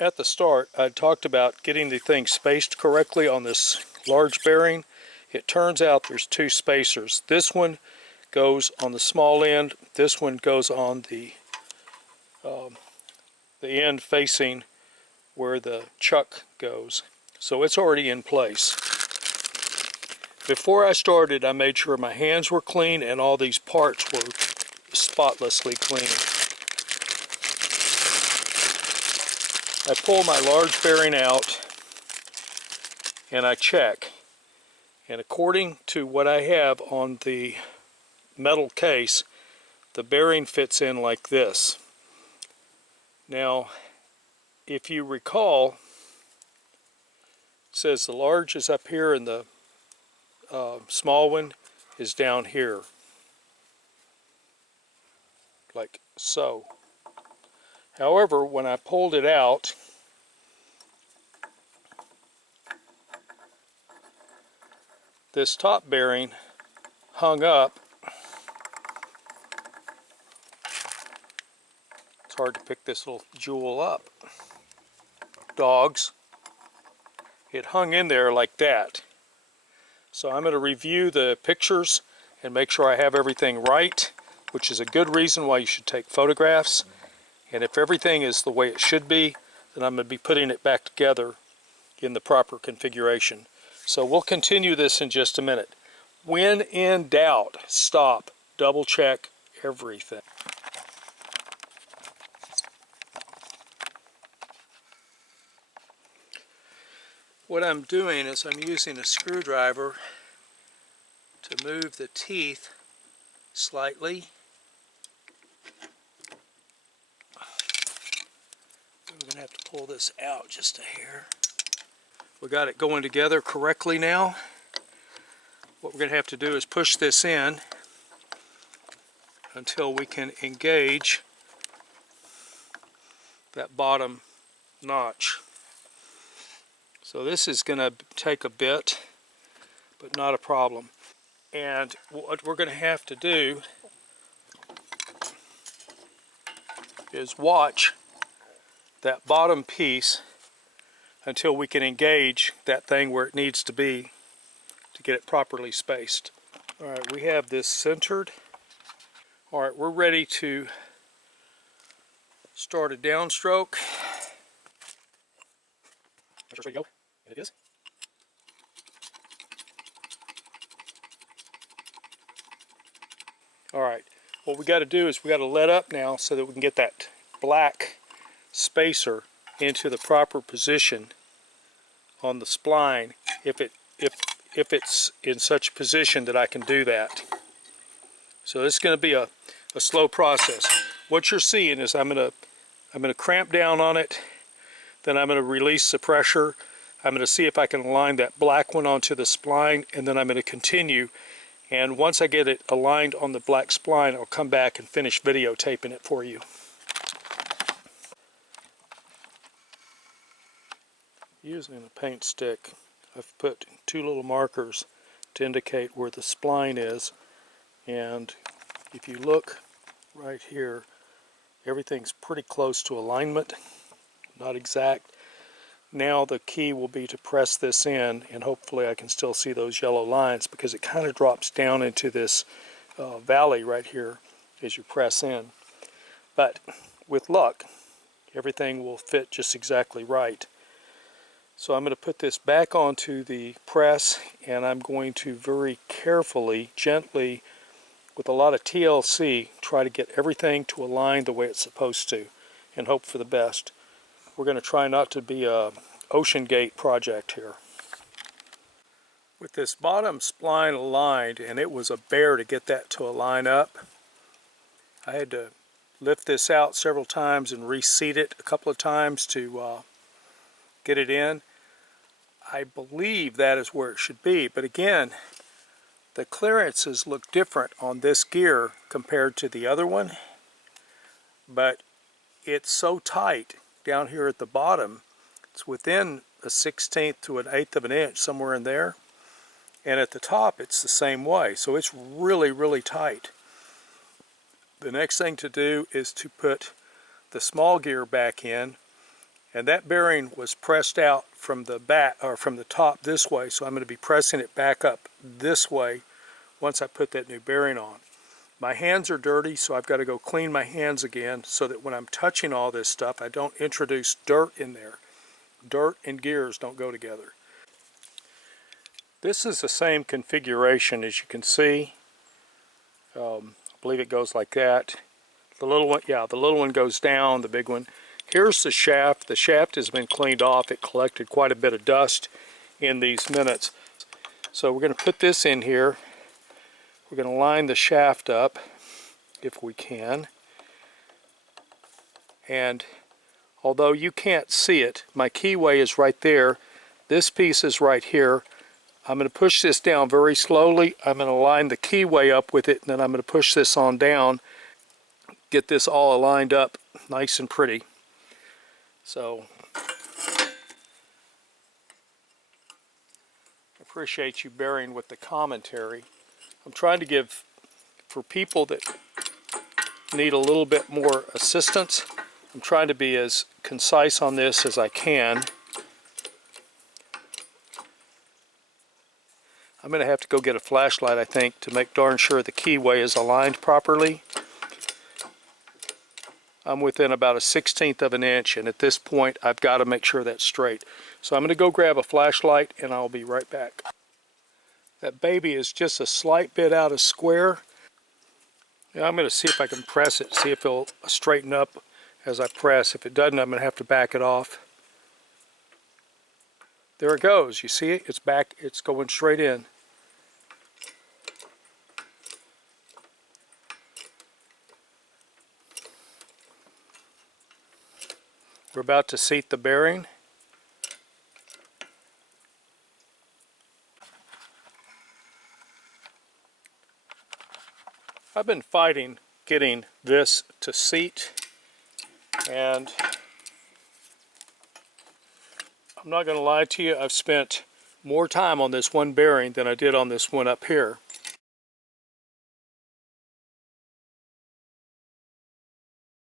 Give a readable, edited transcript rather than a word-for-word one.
At the start, I talked about getting the thing spaced correctly on this large bearing. It turns out there's two spacers. This one goes on the small end. This one goes on the end facing where the chuck goes. So it's already in place. Before I started, I made sure my hands were clean and all these parts were spotlessly clean. I pull my large bearing out and I check. And according to what I have on the metal case, the bearing fits in like this. Now, if you recall, it says the large is up here and the small one is down here, like so. However, when I pulled it out, this top bearing hung up. It's hard to pick this little jewel up. Dogs. It hung in there like that. So I'm going to review the pictures and make sure I have everything right, which is a good reason why you should take photographs. And if everything is the way it should be, then I'm going to be putting it back together in the proper configuration. So we'll continue this in just a minute. When in doubt, stop, double check everything. What I'm doing is I'm using a screwdriver to move the teeth slightly. We're going to have to pull this out just a hair. We got it going together correctly now. What we're going to have to do is push this in until we can engage that bottom notch. So this is going to take a bit, but not a problem. And what we're going to have to do is watch that bottom piece until we can engage that thing where it needs to be to get it properly spaced. Alright, we have this centered. Alright, we're ready to start a downstroke. Ready to go? And it is. Alright, what we got to do is we got to let up now so that we can get that black spacer into the proper position on the spline if it's in such a position that I can do that. So this is going to be a slow process. What you're seeing is I'm going to cramp down on it, then I'm going to release the pressure. I'm going to see if I can align that black one onto the spline, and then I'm going to continue. And once I get it aligned on the black spline, I'll come back and finish videotaping it for you. Using a paint stick, I've put two little markers to indicate where the spline is. And if you look right here, everything's pretty close to alignment, not exact. Now the key will be to press this in, and hopefully I can still see those yellow lines because it kind of drops down into this valley right here as you press in. But with luck, everything will fit just exactly right. So I'm going to put this back onto the press, and I'm going to very carefully, gently, with a lot of TLC, try to get everything to align the way it's supposed to and hope for the best. We're going to try not to be a Ocean Gate project here. With this bottom spline aligned, and it was a bear to get that to align up, I had to lift this out several times and reseat it a couple of times to get it in. I believe that is where it should be, but again, the clearances look different on this gear compared to the other one, but it's so tight down here at the bottom. It's within a 1/16 to an 1/8 of an inch, somewhere in there, and at the top it's the same way, so it's really, really tight. The next thing to do is to put the small gear back in And that bearing was pressed out from the back, or from the top this way, so I'm going to be pressing it back up this way once I put that new bearing on. My hands are dirty, so I've got to go clean my hands again so that when I'm touching all this stuff, I don't introduce dirt in there. Dirt and gears don't go together. This is the same configuration as you can see. I believe it goes like that. The little one, yeah, the little one goes down, the big one. Here's the shaft. The shaft has been cleaned off. It collected quite a bit of dust in these minutes. So we're going to put this in here. We're going to line the shaft up if we can. And although you can't see it, my keyway is right there. This piece is right here. I'm going to push this down very slowly. I'm going to line the keyway up with it, and then I'm going to push this on down, get this all aligned up nice and pretty. So, I appreciate you bearing with the commentary. I'm trying to give, for people that need a little bit more assistance, I'm trying to be as concise on this as I can. I'm going to have to go get a flashlight, I think, to make darn sure the keyway is aligned properly. I'm within about a 1/16 of an inch, and at this point I've got to make sure that's straight. So I'm going to go grab a flashlight and I'll be right back. That baby is just a slight bit out of square. Now I'm going to see if I can press it, see if it'll straighten up as I press. If it doesn't, I'm going to have to back it off. There it goes. You see it? It's back. It's going straight in. We're about to seat the bearing. I've been fighting getting this to seat, and I'm not going to lie to you, I've spent more time on this one bearing than I did on this one up here.